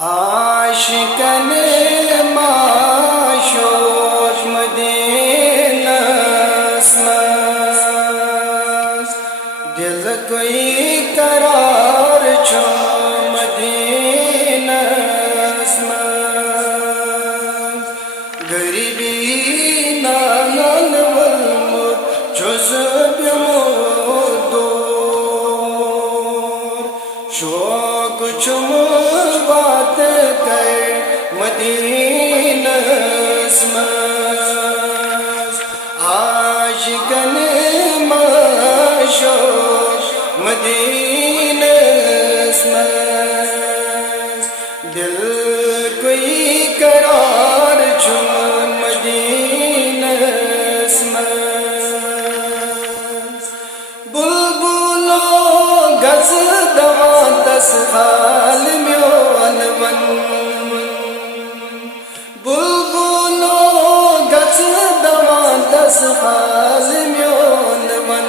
عاشقن معشوق مدینس مز دل کوئی قرار چھو مدینس مز غریبی نانن والمر چھوز بیمودور شوق چھم بات کر مدینس مز عاشقن معشوق مدینس مز دل کوئی قرار چھم مدینس مز بلبلو گز دوان تسخال میو انون بلبلو گز دوان تسخال میو انون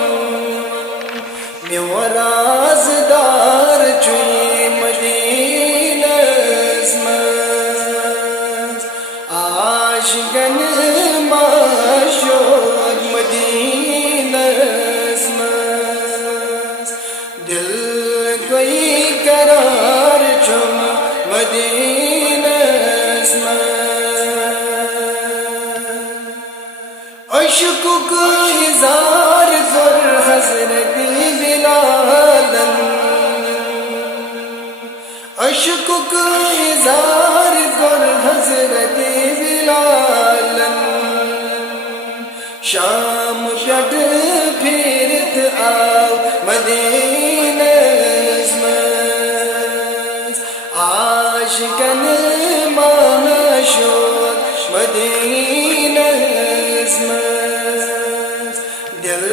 میو رازدار چوی مدینس مز عاشقن معشوق مدینس مز دل کوئی قرار چھم مدینس مز عشق کو اظہار کر حضرت بلالن عشق کو اظہار کر حضرت بلالن شام پیٹ پھرت آو مدینس مز عاشقن معشوق مدینس مز دل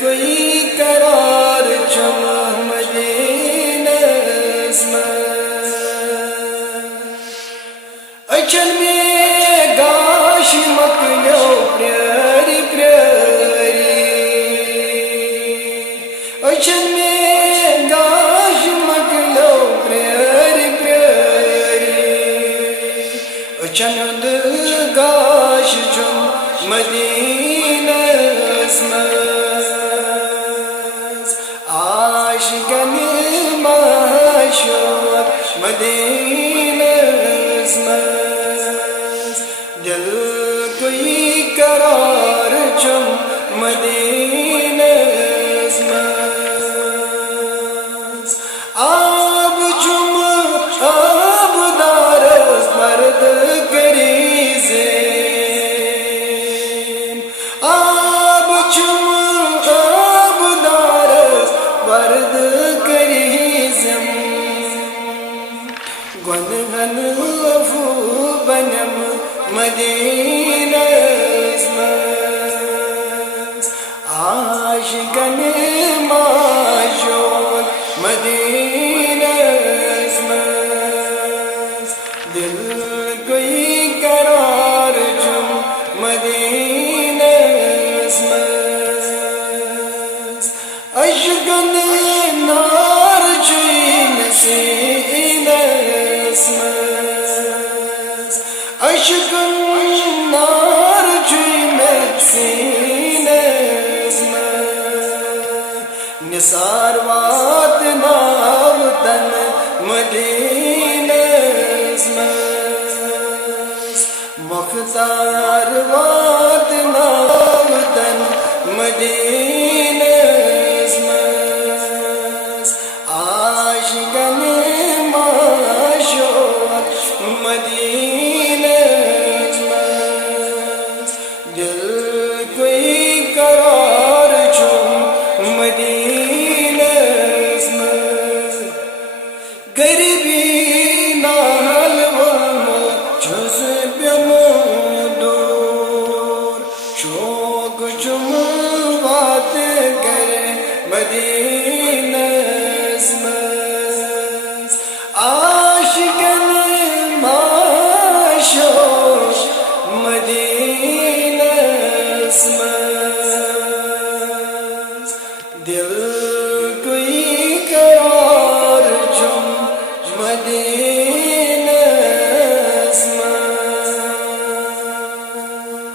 کوئی قرار چھم مدینس مز اچھن میں گاش مکلیو پریاری پریاری اچھن میں گاش مکلیو پریاری پریاری اچھن گاش چھم مدینس مز عاشقن معشوق مدینس مز دل کوئی قرار چھم مدینس مز آب چھم آب دارس مرد کریزیم آب چھم آب دارس مرد کریزم گنہن وفو بنم مدینس مز عاشقن معشوق مدینس مز دل کوئی قرار چھم مدینس مز عشقن نار چوی نسینس مز عشقن نار چوی نسینس مز نثار وات ناوتن مدینس مز مختار وات ناوتن مدینس